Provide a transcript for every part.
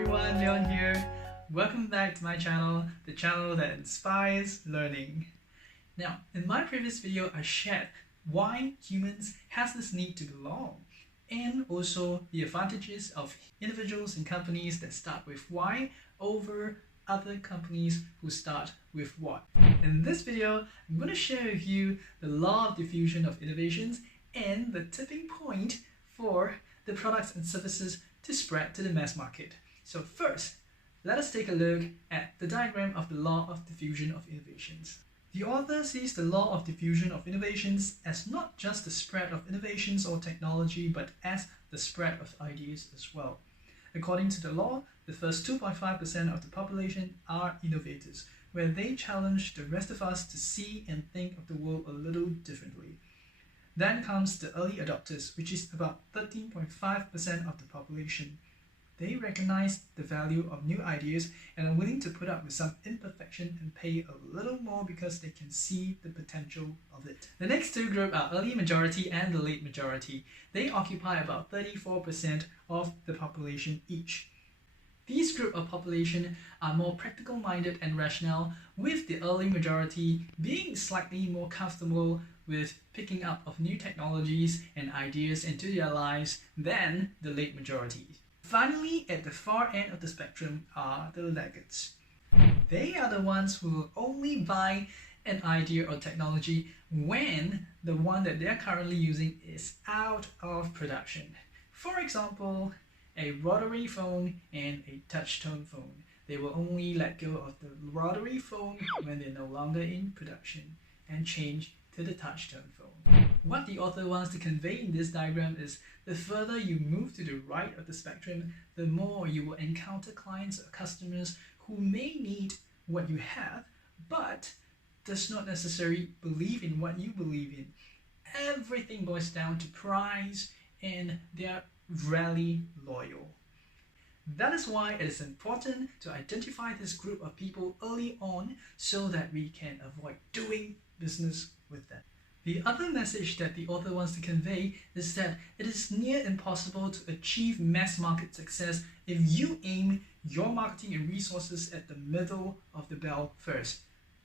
everyone, Leon here. Welcome back to my channel, the channel that inspires learning. Now, in my previous video, I shared why humans have this need to belong and also the advantages of individuals and companies that start with why over other companies who start with what. In this video, I'm going to share with you the law of diffusion of innovations and the tipping point for the products and services to spread to the mass market. So first, let us take a look at the diagram of the law of diffusion of innovations. The author sees the law of diffusion of innovations as not just the spread of innovations or technology, but as the spread of ideas as well. According to the law, the first 2.5% of the population are innovators, where they challenge the rest of us to see and think of the world a little differently. Then comes the early adopters, which is about 13.5% of the population. They recognize the value of new ideas and are willing to put up with some imperfection and pay a little more because they can see the potential of it. The next two groups are early majority and the late majority. They occupy about 34% of the population each. These group of population are more practical-minded and rational, with the early majority being slightly more comfortable with picking up of new technologies and ideas into their lives than the late majority. Finally, at the far end of the spectrum are the laggards. They are the ones who will only buy an idea or technology when the one that they're currently using is out of production. For example, a rotary phone and a touch-tone phone. They will only let go of the rotary phone when they're no longer in production and change to the touch-tone phone. What the author wants to convey in this diagram is the further you move to the right of the spectrum, the more you will encounter clients or customers who may need what you have, but does not necessarily believe in what you believe in. Everything boils down to price, and they are rarely loyal. That is why it is important to identify this group of people early on so that we can avoid doing business with them. The other message that the author wants to convey is that it is near impossible to achieve mass market success if you aim your marketing and resources at the middle of the bell first.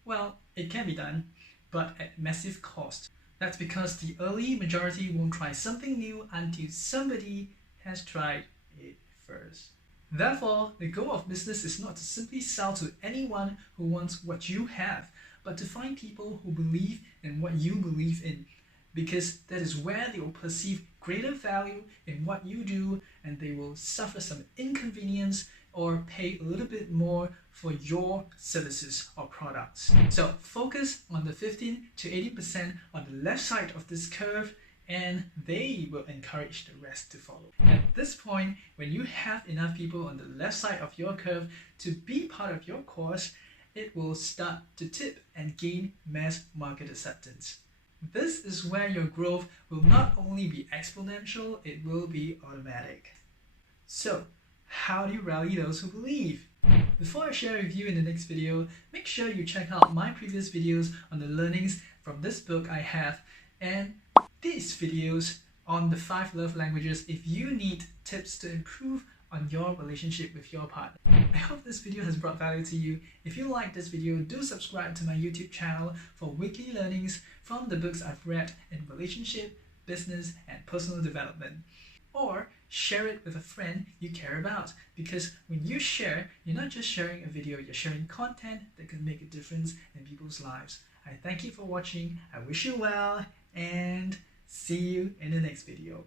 Well, it can be done, but at massive cost. That's because the early majority won't try something new until somebody has tried it first. Therefore, the goal of business is not to simply sell to anyone who wants what you have, but to find people who believe in what you believe in, because that is where they will perceive greater value in what you do, and they will suffer some inconvenience or pay a little bit more for your services or products. So focus on the 15 to 80% on the left side of this curve, and they will encourage the rest to follow. At this point, when you have enough people on the left side of your curve to be part of your course, it will start to tip and gain mass market acceptance. This is where your growth will not only be exponential, it will be automatic. So, how do you rally those who believe? Before I share with you in the next video, make sure you check out my previous videos on the learnings from this book I have, and these videos on the 5 love languages if you need tips to improve on your relationship with your partner. I hope this video has brought value to you. If you like this video, do subscribe to my YouTube channel for weekly learnings from the books I've read in relationship, business, and personal development. Or share it with a friend you care about, because when you share, you're not just sharing a video, you're sharing content that can make a difference in people's lives. I thank you for watching, I wish you well, and see you in the next video.